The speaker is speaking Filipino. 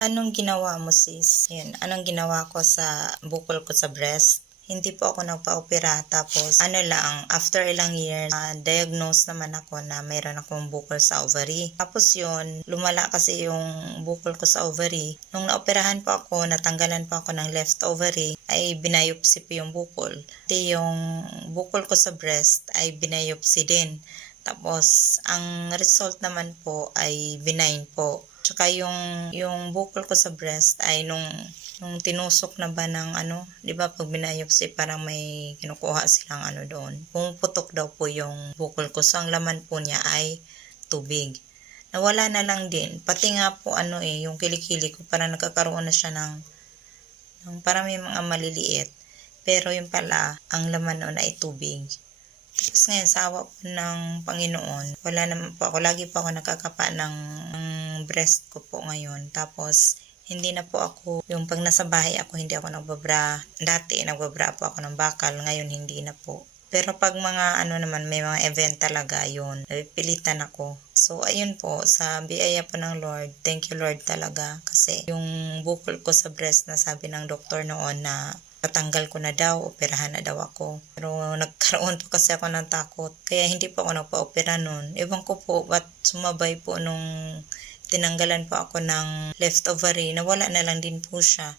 Anong ginawa mo sis? Yun, anong ginawa ko sa bukol ko sa breast? Hindi po ako nagpa-opera, tapos ano lang, after ilang years, diagnose naman ako na mayroon akong bukol sa ovary. Tapos yun, lumala kasi yung bukol ko sa ovary. Nung naoperahan po ako, natanggalan po ako ng left ovary, ay binayopsi po yung bukol. Pati yung bukol ko sa breast ay binayopsi din. Tapos, ang result naman po ay benign po. Tsaka yung bukol ko sa breast ay nung tinusok na ba ng ano, 'di ba pag binayopsy parang may kinukuha silang ano doon. Pumuputok daw po yung bukol ko. So ang laman po niya ay tubig. Nawala na lang din. Pati nga po ano yung kilikili ko parang nagkakaroon na siya ng parang may mga maliliit. Pero yung pala, ang laman noon ay tubig. Tapos ngayon, sa awa po ng Panginoon, wala naman po ako. Lagi po ako nakakapa ng breast ko po ngayon. Tapos, hindi na po ako, yung pag nasa bahay ako, hindi ako nagbabra. Dati, nagbabra po ako ng bakal. Ngayon, hindi na po. Pero pag mga ano naman, may mga event talaga, yun, napipilitan ako. So, ayun po, sa biyaya po ng Lord, thank you Lord talaga. Kasi yung bukol ko sa breast na sabi ng doktor noon na tatanggal ko na daw, operahan na daw ako. Pero nagkaroon po kasi ako ng takot. Kaya hindi po ako nagpa-opera noon. Ewan ko po, ba't sumabay po nung tinanggalan po ako ng left ovary, nawala na lang din po siya.